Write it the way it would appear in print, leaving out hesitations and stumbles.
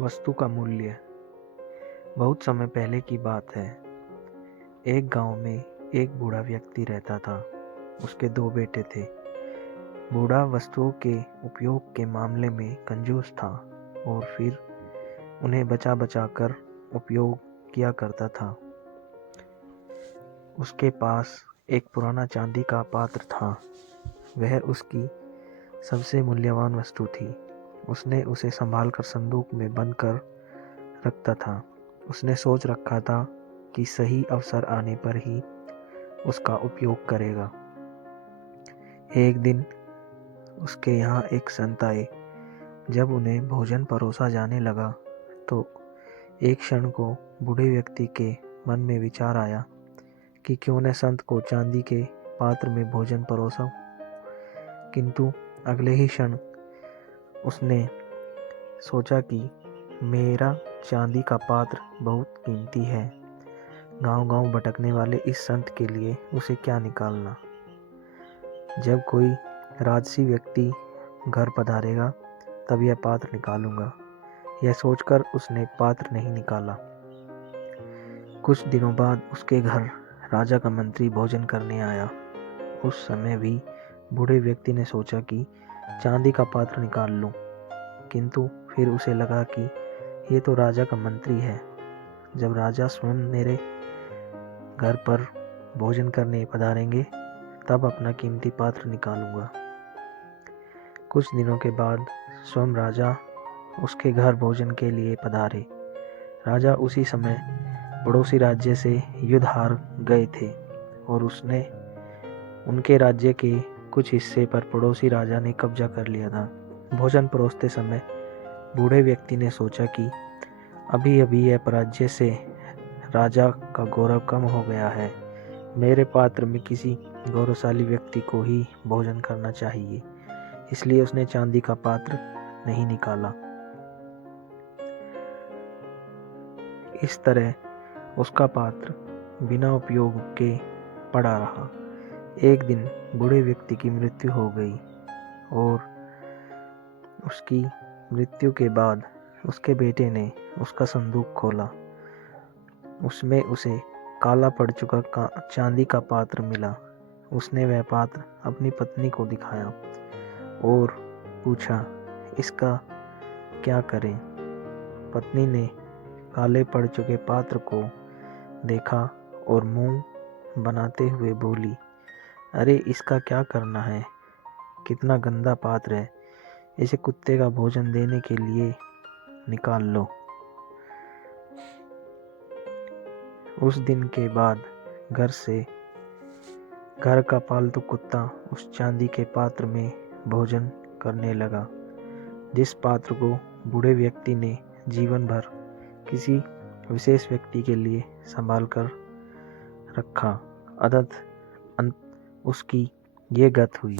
वस्तु का मूल्य। बहुत समय पहले की बात है। एक गांव में एक बूढ़ा व्यक्ति रहता था। उसके 2 बेटे थे। बूढ़ा वस्तुओं के उपयोग के मामले में कंजूस था और फिर उन्हें बचा बचा कर उपयोग किया करता था। उसके पास एक पुराना चांदी का पात्र था। वह उसकी सबसे मूल्यवान वस्तु थी। उसने उसे संभाल कर संदूक में बंद कर रखता था। उसने सोच रखा था कि सही अवसर आने पर ही उसका उपयोग करेगा। एक दिन उसके यहाँ एक संत आए। जब उन्हें भोजन परोसा जाने लगा तो एक क्षण को बूढ़े व्यक्ति के मन में विचार आया कि क्यों न संत को चांदी के पात्र में भोजन परोसा। किंतु अगले ही क्षण उसने सोचा कि मेरा चांदी का पात्र बहुत कीमती है। गांव-गांव भटकने वाले इस संत के लिए उसे क्या निकालना। जब कोई राजसी व्यक्ति घर पधारेगा तब यह पात्र निकालूंगा। यह सोचकर उसने पात्र नहीं निकाला। कुछ दिनों बाद उसके घर राजा का मंत्री भोजन करने आया। उस समय भी बूढ़े व्यक्ति ने सोचा कि चांदी का पात्र निकाल लूं, किंतु फिर उसे लगा कि ये तो राजा का मंत्री है। जब राजा स्वयं मेरे घर पर भोजन करने पधारेंगे तब अपना कीमती पात्र निकालूंगा। कुछ दिनों के बाद स्वयं राजा उसके घर भोजन के लिए पधारे। राजा उसी समय पड़ोसी राज्य से युद्ध हार गए थे और उसने उनके राज्य के कुछ हिस्से पर पड़ोसी राजा ने कब्जा कर लिया था। भोजन परोसते समय बूढ़े व्यक्ति ने सोचा कि अभी अभी यह पराजय से राजा का गौरव कम हो गया है। मेरे पात्र में किसी गौरवशाली व्यक्ति को ही भोजन करना चाहिए। इसलिए उसने चांदी का पात्र नहीं निकाला। इस तरह उसका पात्र बिना उपयोग के पड़ा रहा। एक दिन बूढ़े व्यक्ति की मृत्यु हो गई और उसकी मृत्यु के बाद उसके बेटे ने उसका संदूक खोला। उसमें उसे काला पड़ चुका चांदी का पात्र मिला। उसने वह पात्र अपनी पत्नी को दिखाया और पूछा, इसका क्या करें। पत्नी ने काले पड़ चुके पात्र को देखा और मुंह बनाते हुए बोली, अरे इसका क्या करना है। कितना गंदा पात्र है। इसे कुत्ते का भोजन देने के लिए निकाल लो। उस दिन के बाद घर का पालतू कुत्ता उस चांदी के पात्र में भोजन करने लगा, जिस पात्र को बूढ़े व्यक्ति ने जीवन भर किसी विशेष व्यक्ति के लिए संभाल कर रखा। अंत उसकी ये गत हुई।